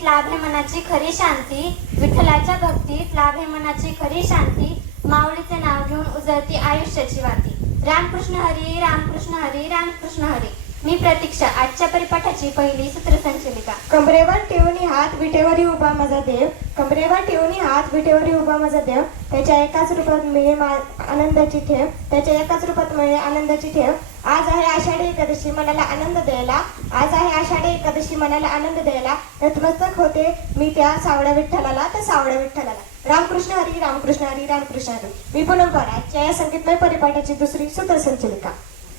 भक्तीत लाभे मनाची खरी शांती, विठ्ठलाच्या भक्तीत लाभे मनाची खरी शांती, माऊलीचे नाव घेऊन उजळती आयुष्याची वाती. रामकृष्ण हरी, रामकृष्ण हरी, रामकृष्ण हरी. मी प्रतीक्षा, आजच्या परिपाठाची पहिली सूत्रसंचलिका. कमरेवर ठेवून हात विटेवरी उभा माझा देव, कमरेवर ठेवून हात विटेवरी उभा माझा देव, त्याच्या एकाच रूपात मिळे आनंदाची ठेव, त्याच्या एकाच रूपात मिळे आनंदाची ठेव. आज आहे आषाढी एकादशी मनाला आनंद द्यायला, आज आहे आषाढी एकादशी मनाला आनंद द्यायला, नतमस्तक होते मी त्या सावड्या विठ्ठलाला, त्या सावड्या विठ्ठलाला. रामकृष्ण हरी, रामकृष्ण हरी, रामकृष्ण हरी. मी पूनम पवार, आजच्या या संगीतमय परिपाठाची दुसरी सूत्रसंचलिका.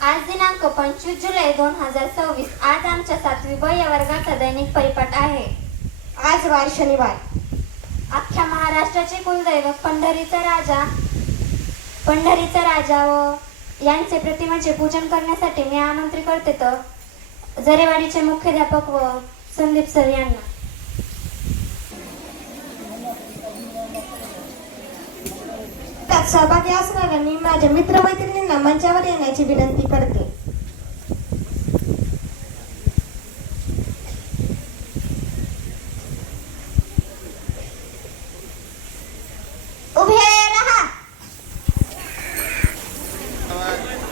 आज दिनांक 25 जुलै 2024. आज आमच्या 7वी ब या वर्गाचा दैनिक परिपाठ आहे. आज वार शनिवार. अख्ख्या महाराष्ट्राचे कुलदैवत पंढरीचा राजा व यांचे प्रतिमेचे पूजन करण्यासाठी मी आमंत्रित करते तर जरेवाडीचे मुख्याध्यापक व संदीप सर यांना. त्यात सहभागी असणाऱ्यांनी माझ्या मित्रमैत्रिणींना मंचावर येण्याची विनंती करते. उभे रहा.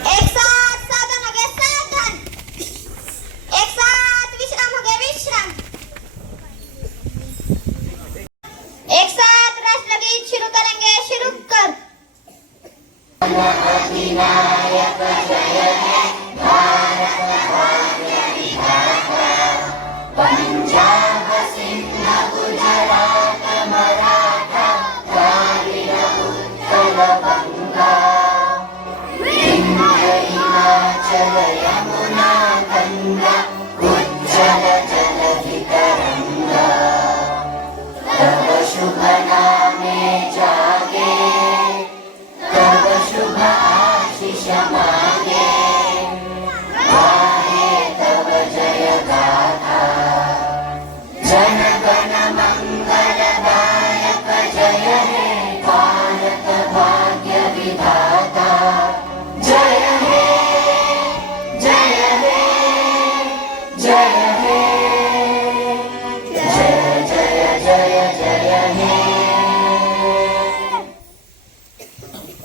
एक साथ साधन हो गए साधन, एक साथ विश्राम हो गए विश्राम, एक साथ राष्ट्रगीत शुरू करेंगे, शुरू कर. अधिनायक जय है भारत भाग्य विधाता, पंजाब सिंध गुजरात मराठा द्राविड उत्कल बंगा, विंध्य हिमाचल यमुना गंगा उज्जल जलधि तरंगा, तव शुभ नामे जागे, तव शुभ आशीष मागे, गाहे तव जय गाथा, जन गण मंगलदायक जय हे भारत भाग्य विधाता, जय हे जय हे जय हे, जय जय जय जय हे.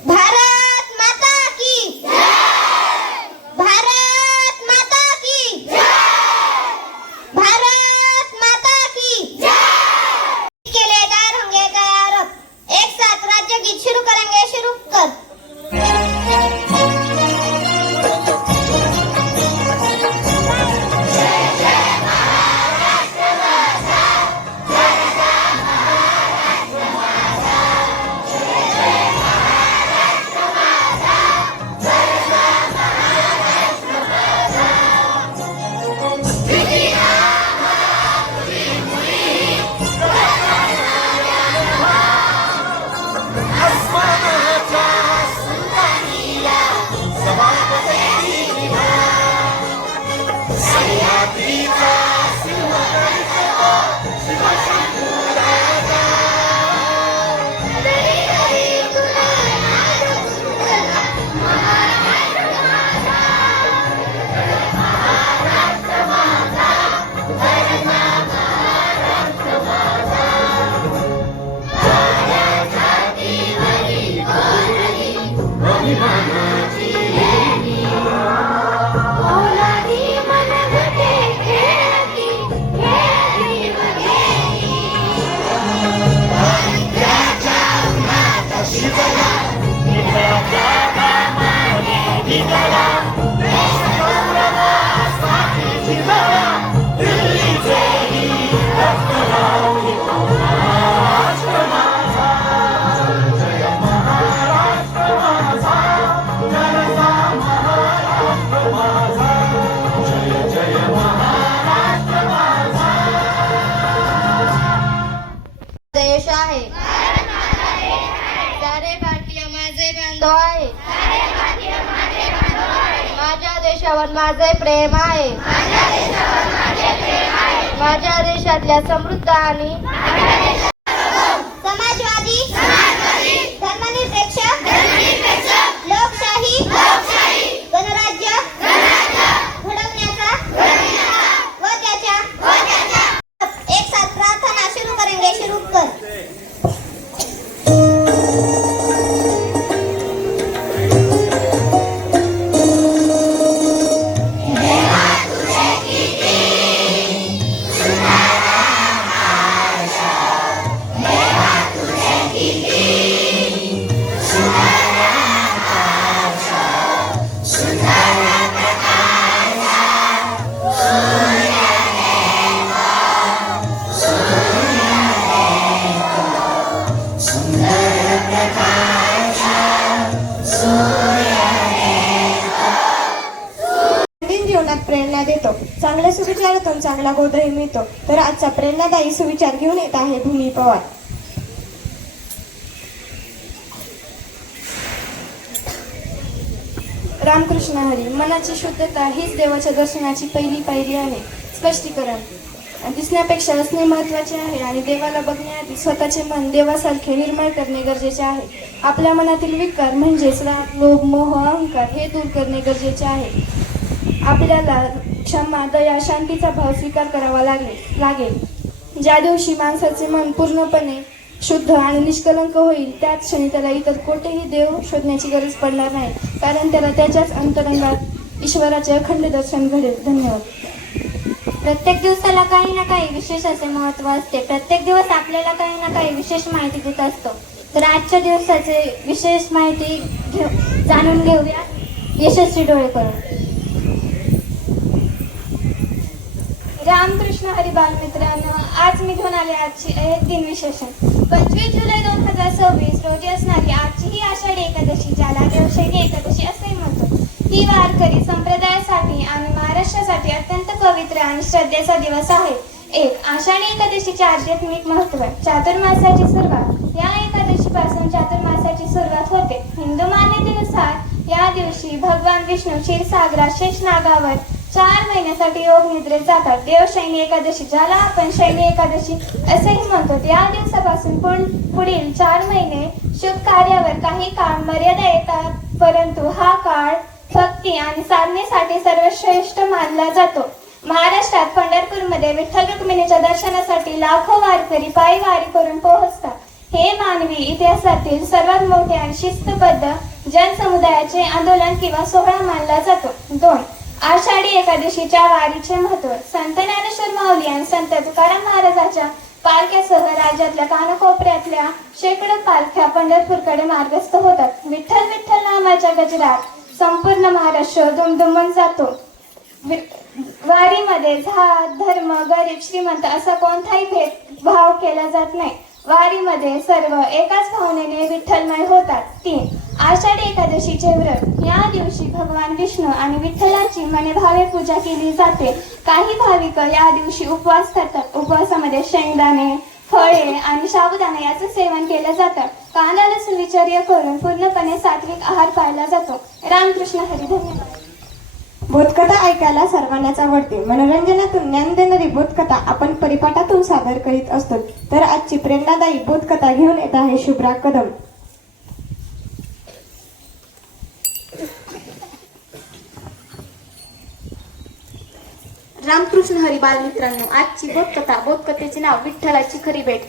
भारत माता की जय, भारत माता की जय, भारत माता की जय. के लिए तैयार होंगे तैयार अब. एक साथ राज्य गीत शुरू करेंगे, शुरू कर. देश आहे, सारे भारतीय माझे बांधव आहे, माझ्या देशावर माझे प्रेम आहे, माझ्या देशातल्या समृद्ध आणि समाजवादी, धर्मनिरपेक्ष, लोकशाही गणराज्य घडवण्याचा व त्याच्या एक साथ दिवसातून चांगला गोदही मिळतो. तर आजचा प्रेरणादायी सुविचार घेऊन येत आहे भूमी पवार. रामकृष्ण हरी. मनाची शुद्धता हीच देवाच्या दर्शनाची पहिली पायरी आहे. स्पष्टीकरण. दिसण्यापेक्षा असणे महत्त्वाचे आहे आणि देवाला बघण्याआधी स्वतःचे मन देवासारखे निर्मळ करणे गरजेचे आहे. आपल्या मनातील विकार म्हणजेच राग, लोभ, मोह, अहंकार हे दूर करणे गरजेचे आहे. आपल्याला क्षमा, दया, शांतीचा भाव स्वीकार करावा लागेल. ज्या दिवशी माणसाचे मन पूर्णपणे शुद्ध आणि निष्कलंक होईल त्याच क्षणी त्याला इतर कोठेही देव शोधण्याची गरज पडणार नाही, कारण त्याला त्याच्याच अंतरंगात ईश्वराचे अखंड दर्शन घडेल. धन्यवाद. प्रत्येक दिवसाला काही ना काही विशेष असे महत्त्व असते. प्रत्येक दिवस आपल्याला काही ना काही विशेष माहिती देत असतो. तर आजच्या दिवसाचे विशेष माहिती जाणून घेऊया यशस्वी डोळे करून. रामकृष्ण हरी बालमित्रांनो, आज मी घेऊन आले आजची दिनविशेषण. 25 जुलै 2026 रोजी असणारी आजची ही आषाढी एकादशी, ज्याला देवशैनी एकादशी असे म्हणतो, ही वारकरी संप्रदायासाठी आणि महाराष्ट्रासाठी अत्यंत पवित्र आणि श्रद्धेचा दिवस आहे. एक आषाढी एकादशीचे आध्यात्मिक महत्त्व. चातुर्मासाची सुरुवात. या एकादशीपासून चातुर्मासाची सुरुवात होते. हिंदू मान्यतेनुसार या दिवशी भगवान विष्णू क्षीरसागरात शेषनागावर 4 महिन्यासाठी योग निद्रेत जातात. देवशैनी एकादशी, ज्याला आपण शैनी एकादशी असेही म्हणतो, या दिवसापासून पुढील 4 महिने शुभ कार्यावर काही काळ मर्यादा येतात, परंतु हा काळ भक्ती आणि साधनेसाठी सर्वश्रेष्ठ मानला जातो. महाराष्ट्रात पंढरपूरमध्ये विठ्ठल रुक्मिणीच्या दर्शनासाठी लाखो वारकरी पायी वारी करून पोहोचतात. हे मानवी इतिहासातील सर्वात मोठे आणि शिस्तबद्ध जनसमुदायाचे आंदोलन किंवा सोहळा मानला जातो. 2 आषाढी एकादशीच्या वारीचे महत्त्व. संत ज्ञानेश्वर माऊली आणि संत तुकाराम महाराजांच्या पालख्यासह राज्यातल्या कानाकोपऱ्यातल्या शेकडो पालख्या पंढरपूरकडे मार्गस्थ होतात. विठ्ठल विठ्ठल नामाच्या गजरात संपूर्ण महाराष्ट्र दुमदुमून जातो. वारीमध्ये जात, धर्म, गरीब, श्रीमंत असा कोणताही भेदभाव केला जात नाही. वारीमध्ये सर्व एकाच भावनेने विठ्ठलमय होतात. 3 आषाढी एकादशीचे व्रत. या दिवशी भगवान विष्णू आणि विठ्ठलाची मनभावे पूजा केली जाते. काही भाविक या दिवशी उपवास करतात. उपवासामध्ये शेंगदाणे, फळे आणि साबुदाणे याचं सेवन केलं जातं. कांदा लसूण विचार्य करून पूर्णपणे सात्विक आहार पाळला जातो. रामकृष्ण हरी. धन्यवाद. बोधकथा ऐकायला सर्वांनाच आवडते. मनोरंजनातून ज्ञान देणारी बोधकथा आपण परिपाठातून सादर करीत असतो. तर आजची प्रेरणादायी बोधकथा घेऊन येत आहे शुभ्रा कदम. रामकृष्ण हरी बालमित्रांनो, आजची बोधकथेचे नाव विठ्ठलाची खरी भेट.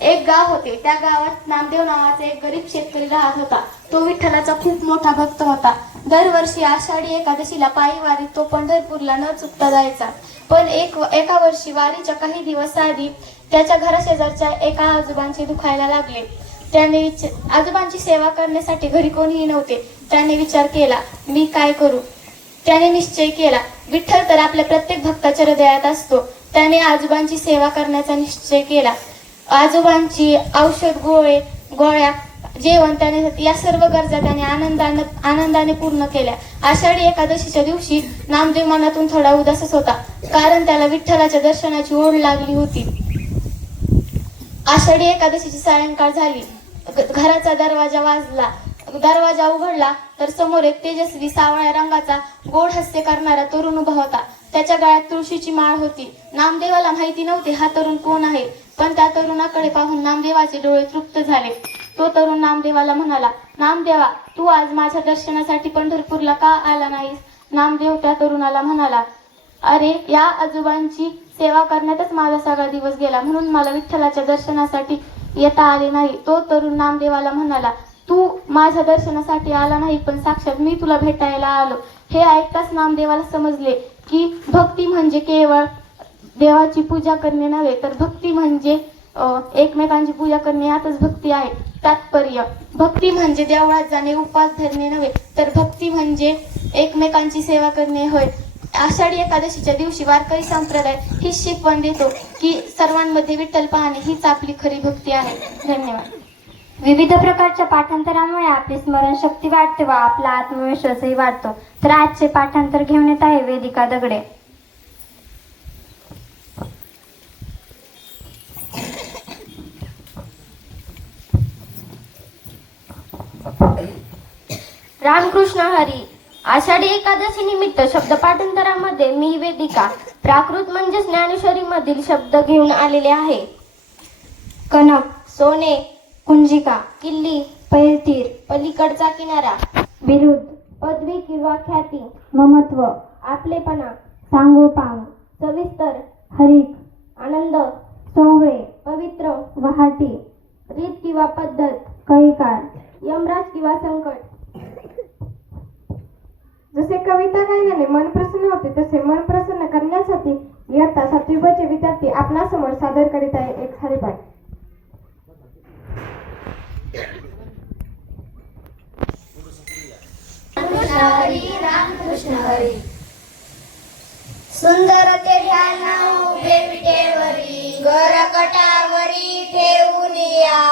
एक गाव होते. त्या गावात नामदेव नावाचा एक गरीब शेतकरी राहत होता. तो विठ्ठलाचा खूप मोठा भक्त होता. दरवर्षी आषाढी एकादशीला पायी वारीत तो पंढरपूरला न चुकता जायचा. पण एका वर्षी वारीच्या काही दिवस आधी त्याच्या घराशेजारच्या एका आजोबांचे दुखायला लागले. त्याने आजोबांची सेवा करण्यासाठी घरी कोणीही नव्हते. त्याने विचार केला, मी काय करू. त्याने निश्चय केला, विठ्ठल तर आपल्या प्रत्येक भक्ताच्या हृदयात असतो. त्याने आजोबांची सेवा करण्याचा निश्चय केला. आजोबांची औषध, गोळ्या, जेवण त्याने या सर्व गरजा त्याने आनंदाने पूर्ण केल्या. आषाढी एकादशीच्या दिवशी नामदेव मनातून थोडा उदासच होता, कारण त्याला विठ्ठलाच्या दर्शनाची ओढ लागली होती. आषाढी एकादशीची सायंकाळ झाली. घराचा दरवाजा वाजला. दरवाजा उघडला तर समोर एक तेजस्वी सावळ्या रंगाचा गोड हास्य करणारा तरुण उभा होता. त्याच्या गळ्यात तुळशीची माळ होती. नामदेवाला माहिती नव्हते हा तरुण कोण आहे, पण त्या तरुणाकडे पाहून नामदेवाचे डोळे तृप्त झाले. तो तरुण नामदेवाला म्हणाला, नामदेवा, तू आज माझ्या दर्शनासाठी पंढरपूरला का आला नाहीस. नामदेव त्या तरुणाला म्हणाला, अरे, या आजोबांची सेवा करण्यातच माझा सगळा दिवस गेला, म्हणून मला विठ्ठलाच्या दर्शनासाठी येता आले नाही. तो तरुण नामदेवाला म्हणाला, तू माझ्या दर्शनासाठी आला नाही, पण साक्षात मी तुला भेटायला आलो. हे ऐकताच नामदेवाला समजले की भक्ती म्हणजे केवळ देवाची पूजा करणे नव्हे, तर भक्ती म्हणजे एकमेकांची पूजा करणे यातच भक्ती आहे. तात्पर्य, भक्ती म्हणजे देवळात जाणे, उपवास धरणे नव्हे, तर भक्ती म्हणजे एकमेकांची सेवा करणे होय. आषाढी एकादशीच्या दिवशी वारकरी संप्रदाय ही शिकवण देतो की सर्वांमध्ये विठ्ठल पाहणे हीच आपली खरी भक्ती आहे. धन्यवाद. विविध प्रकारच्या पाठांतरामुळे आपली स्मरणशक्ती वाढते व आपला आत्मविश्वासही वाढतो. तर आजचे पाठांतर घेऊन येत आहे वेदिका दगडे. रामकृष्ण हरी. आषाढी एकादशी निमित्त शब्द पाठांतरामध्ये मी वेदिका प्राकृत म्हणजे ज्ञानेश्वरी मधील शब्द घेऊन आलेले आहे. कनक, सोने, कुंजिका, किल्ली, पैलतीर, पलीकडचा किनारा, विरुद्ध, पदवी किंवा ख्याती, ममत्व, आपलेपणा, सांगोपांग, सविस्तर, हरिक, आनंद, सोहळे, पवित्र, वहाटी, रीत किंवा पद्धत, कळीकाळ, यमराज किंवा संकट. जसे कविता गायल्याने मन प्रसन्न होते तसे मन प्रसन्न करण्यासाठी इयत्ता 7वी ब चे विद्यार्थी आपणासमोर सादर करीत आहे एक हरिपाठ. सुंदर ते ध्यान उभे विटेवरी गरकटावरी ठेवून या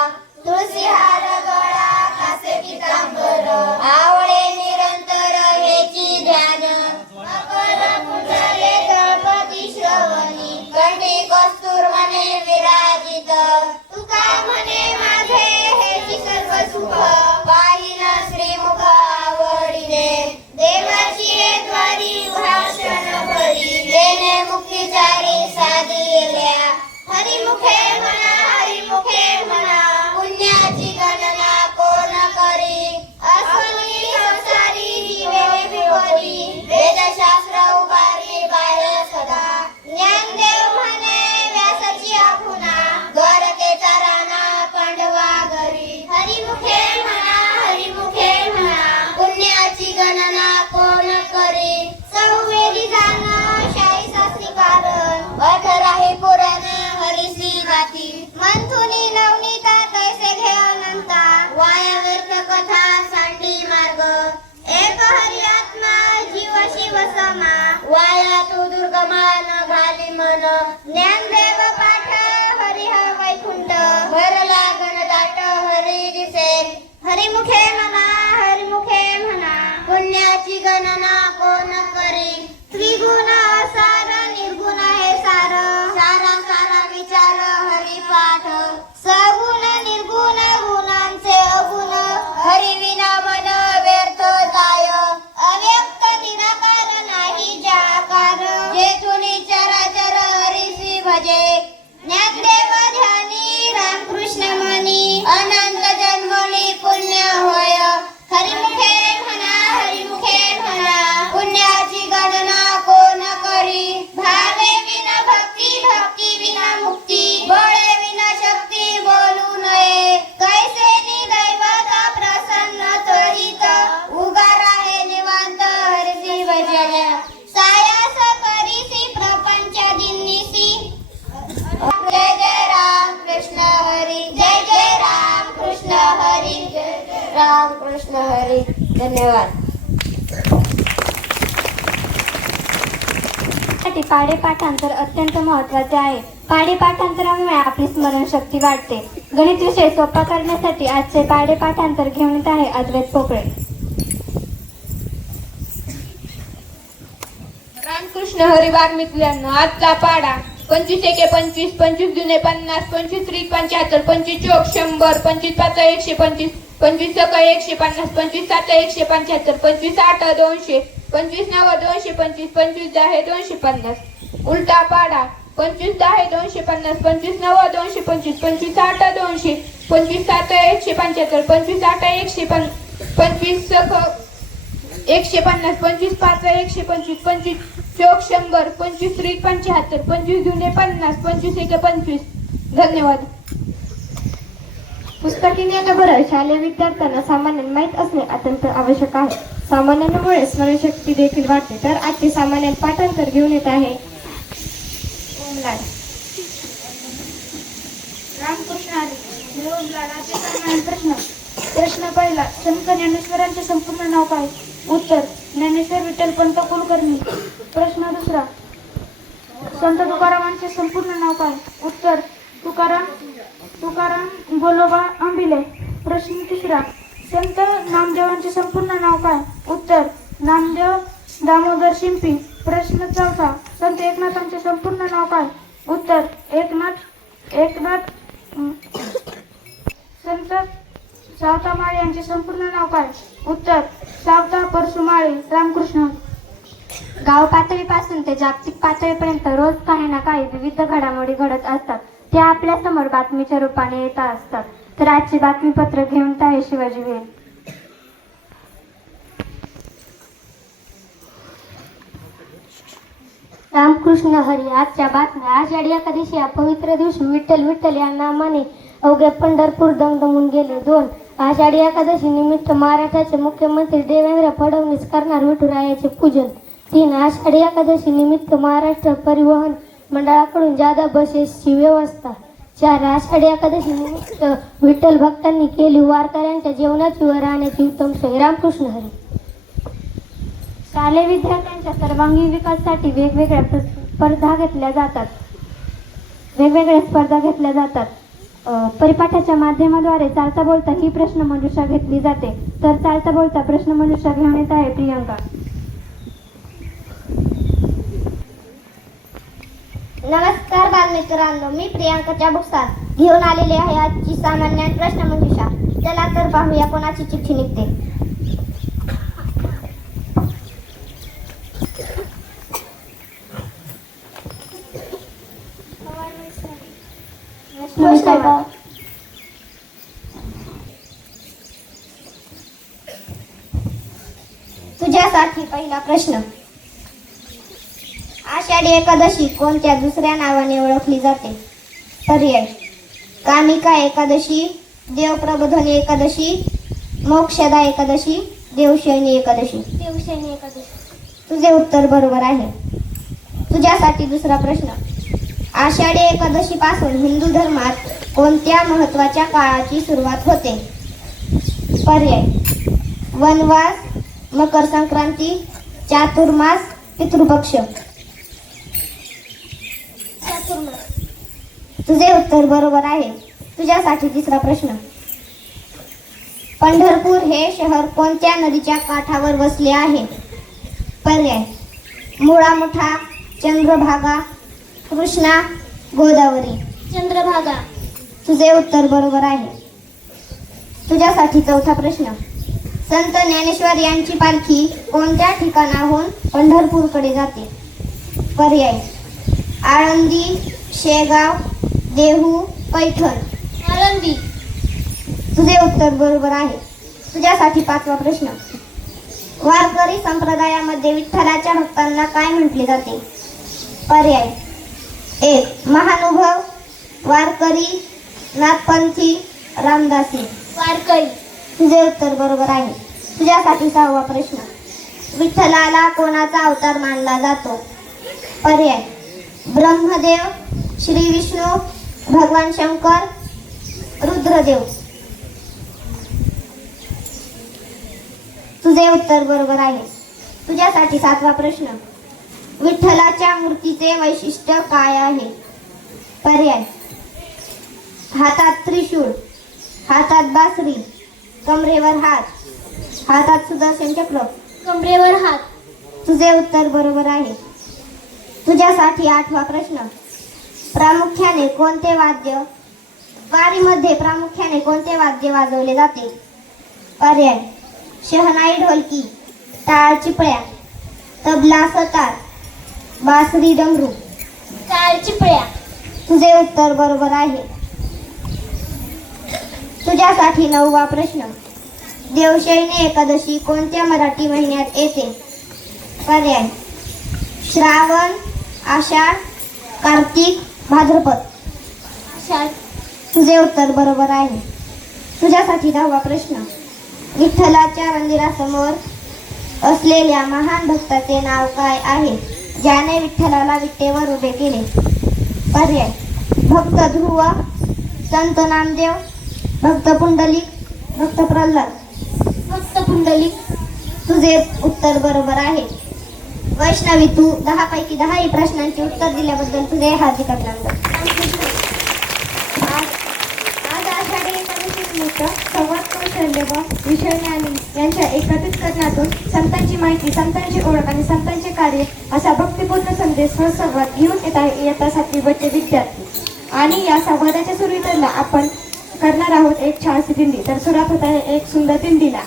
तुळसी हार गळा कासे पितांबर आवळे निरंतर हेची ध्यान मकर कुंडले दळपती श्रवणी कंठी कस्तूर म्हणे विराजित तुका म्हणे माझे हेची सर्व सुख पाहिन श्रीमुख आवडीने देवाची द्वारी भाषण भरी देणे मुक्तीचारी साधिल्या हरिमुखे म्हणा पुण्याची गणना कोण करी अस्वनी संसारी जीवे विवरी वेदशास्त्र उभारी बाळ सदा ज्ञानदेव म्हणे व्यासाची आपुना गरकेचा राणा पांडवा घरी हरिमुखे म्हणा पुण्याची गणना कोण करी सौवेली जाणं शाही शास्त्री कारण अठराही पुराण हरिसी गाती मंथुनी नवनीता कैसे घे अनंता वाया व्यर्थ कथा सांडी मार्ग एक हरी आत्मा जीव शिव समा वाया तू दुर्गमा न घाली मन ज्ञानदेव पाठ हरिह वैकुंठ भरला गणदाट हरी दिसे हरिमुखे म्हणा पुण्याची गणना कोण करी त्रिगुण सार निर्गुण हे सार सारा विचार हरिपाठ सगुण निर्गुण गुणांचे अगुण हरी विना मन व्यर्थ जाय अव्यक्त निराकार नाही जाकार जेथून चराचर हरिसी भजे ज्ञानदेव ध्यानी रामकृष्ण मनी अनंत जन्मनी पुण्य होय हरिमुखे म्हणा पुण्याची गणना कोण करी भावे विना भक्ती विना मुक्ती बळे विना शक्ती बोलू नये कैसे दैवता प्रसन्न त्वरित उगार आहे निवांत हरिसी भजन सायास करीसी प्रपंच दिन्नीसी जय जय राम कृष्ण हरी जय राम कृष्ण हरी जय राम कृष्ण हरी. धन्यवाद. पाढे पाठांतर अत्यंत महत्त्वाचे आहे. पाढे पाठांतरामुळे आपली स्मरणशक्ती वाढते. गणित विषय सोपा करण्यासाठी आजचे पाढे पाठांतर घेऊन येत आहे अद्वैत पोकळे. रामकृष्ण हरी वाल्मिकीयांनो आजचा पाढा 25 एके 25 25 दुने 50 25 त्रिक 75 25 चौक 100 25 पाच 125 25 सक 150 25 सात 175 25 आठ 200 25 नव 225 25 दहा 250. उलटा पाढा 25 दहा 250 25 नव 225 25 आठ 200 25 सात 175 25 आठ 150 25 सक 150 25 पाच 125 25 चौक 100 25 त्रिक 75 25 दुने 50 25 एके 25. धन्यवाद. पुस्तकी ज्ञानाबरोबर शालेय विद्यार्थ्यांना सामान्य माहीत असणे अत्यंत आवश्यक आहे. सामान्यांमुळे स्मरणशक्ती देखील वाढते. तर आजचे सामान्य पाठांतर घेऊन येत आहे ओमलाल. रामकृष्ण हरी. ओमलाल. प्रश्न पहिला. संत ज्ञानेश्वरांचे संपूर्ण नाव काय? उत्तर ज्ञानेश्वर विठ्ठल पंत कुलकर्णी. प्रश्न दुसरा. संत तुकारामांचे संपूर्ण नाव काय? उत्तर तुकाराम बोलोबा आंबिले. प्रश्न तिसरा. संत नामदेवांचे संपूर्ण नाव काय? उत्तर नामदेव दामोदर शिंपी. प्रश्न चौथा. संत एकनाथांचे संपूर्ण नाव काय? उत्तर एकनाथ सावता माळी यांचे संपूर्ण नाव काय? उत्तर सावता परसू माळी रामकृष्ण. गाव पातळीपासून ते जागतिक पातळीपर्यंत रोज काही ना काही विविध घडामोडी घडत असतात. त्या आपल्या समोर बातमीच्या रूपाने येत असतात. तर आजची बातमीपत्र घेऊन आहे शिवाजी वेल. रामकृष्ण हरी. आजच्या बातम्या. आषाढी एकादशी या पवित्र दिवशी विठ्ठल विठ्ठल या नामाने अवघे पंढरपूर दमदमून गेले. 2. आषाढी एकादशी निमित्त महाराष्ट्राचे मुख्यमंत्री देवेंद्र फडणवीस करणार विठुरायाचे पूजन. 3. आषाढी एकादशी निमित्त महाराष्ट्र परिवहन मंडळाकडून जादा बसेसची व्यवस्था. 4. आषाढी एकादशी निमित्त विठ्ठल भक्तांनी केली वारकऱ्यांच्या जेवणाची व राहण्याची उत्तम सोय. रामकृष्ण हरी. शालेय विद्यार्थ्यांच्या सर्वांगीण विकासासाठी वेगवेगळ्या स्पर्धा घेतल्या जातात. परिपाठाच्या माध्यमाद्वारे चालता बोलता ही प्रश्नमंजुषा घेतली जाते. तर चालता बोलता प्रश्नमंजुषा घेऊन येत आहे प्रियंका. नमस्कार बालमित्रांनो, मी प्रियांका चाबुकसार घेऊन आलेली आहे आजची सामान्य प्रश्नमंजुषा. चला तर पाहूया कोणाची चिठ्ठी निघते. तुझ्यासाठी पहिला प्रश्न. आषाढी एकादशी कोणत्या दुसऱ्या नावाने ओळखली जाते? पर्याय: कामिका एकादशी, देवप्रबोधिनी एकादशी, मोक्षदा एकादशी, देवशयनी एकादशी. देवशयनी एकादशी. तुझे उत्तर बरोबर आहे. तुझ्यासाठी दुसरा प्रश्न. आषाढी एकादशी पासून हिंदू धर्मात कोणत्या महत्वाच्या काळाची सुरुवात होते? पर्याय: वनवास, मकर संक्रांती, चातुर्मास, पितृपक्ष. तुझे उत्तर बरोबर आहे. तुझ्यासाठी तिसरा प्रश्न. पंढरपूर हे शहर कोणत्या नदीच्या काठावर वसले आहे? पर्याय: मुळा मुठा, चंद्रभागा, कृष्णा, गोदावरी. चंद्रभागा. तुझे उत्तर बरोबर आहे. तुझ्यासाठी चौथा प्रश्न. संत ज्ञानेश्वर यांची पालखी कोणत्या ठिकाणाहून पंढरपूरकडे जाते? पर्याय: आळंदी, शेगाव, देहू, पैठण. आळंदी. तुझे उत्तर बरोबर आहे. तुझ्यासाठी पाचवा प्रश्न. वारकरी संप्रदायामध्ये विठ्ठलाच्या भक्तांना काय म्हटले जाते? पर्याय: 1. महानुभव, वारकरी, नाथपंथी, रामदासी. वारकरी. तुझे उत्तर बरोबर आहे. तुझ्यासाठी सहावा प्रश्न. विठ्ठलाला कोणाचा अवतार मानला जातो? पर्याय: ब्रह्मदेव, श्री विष्णू, भगवान शंकर, रुद्रदेव. तुझे उत्तर बरोबर आहे. तुझ्यासाठी सातवा प्रश्न. विठ्ठलाच्या मूर्तीचे वैशिष्ट्य काय आहे? पर्याय: हातात त्रिशूळ, हातात बासरी, कमरेवर हात, हातात सुदर्शन चक्र. कमरेवर हात. तुझे उत्तर बरोबर आहे. तुझ्यासाठी आठवा प्रश्न. प्रामुख्याने कोणते वाद्य वारीमध्ये प्रामुख्याने कोणते वाद्य वाजवले जाते? पर्याय: शहनाई ढोलकी, टाळ चिपळ्या, तबला सतार, बासरी डमरू. टाळ चिपळ्या. तुझे उत्तर बरोबर आहे. तुझ्यासाठी नववा प्रश्न. देवशयनी एकादशी कोणत्या मराठी महिन्यात येते? पर्याय: श्रावण, आषाढ, कार्तिक, भाद्रपद. आषाढ. तुझे उत्तर बरोबर आहे. तुझ्यासाठी 10वा प्रश्न. विठ्ठलाच्या मंदिरासमोर असलेल्या महान भक्ताचे नाव काय आहे, ज्याने विठ्ठलाला विटेवर उभे केले? पर्याय: भक्त ध्रुव, संत नामदेव, भक्त पुंडलिक, भक्त प्रल्हाद. भक्त पुंडलिक. तुझे उत्तर बरोबर आहे. वैष्णवी, तू 10 पैकी 10 प्रश्नांची उत्तर दिल्याबद्दल तुझे हार्दिक अभिनंदन. आज आषाढी एकादशीनिमित्त संवाद कौशल्य व विषय ज्ञानी यांच्या एकत्रितकरणातून संतांची माहिती, संतांची ओळख आणि संतांचे कार्य असा भक्तिपूर्ण संदेश व संवाद घेऊन येत आहे इयत्ता 7वी बच्चे विद्यार्थी. आणि या संवादाच्या सुरुवातीला आपण करणार आहोत एक छानशी दिंडी. तर सुरुवात होत आहे एक सुंदर दिंडीला.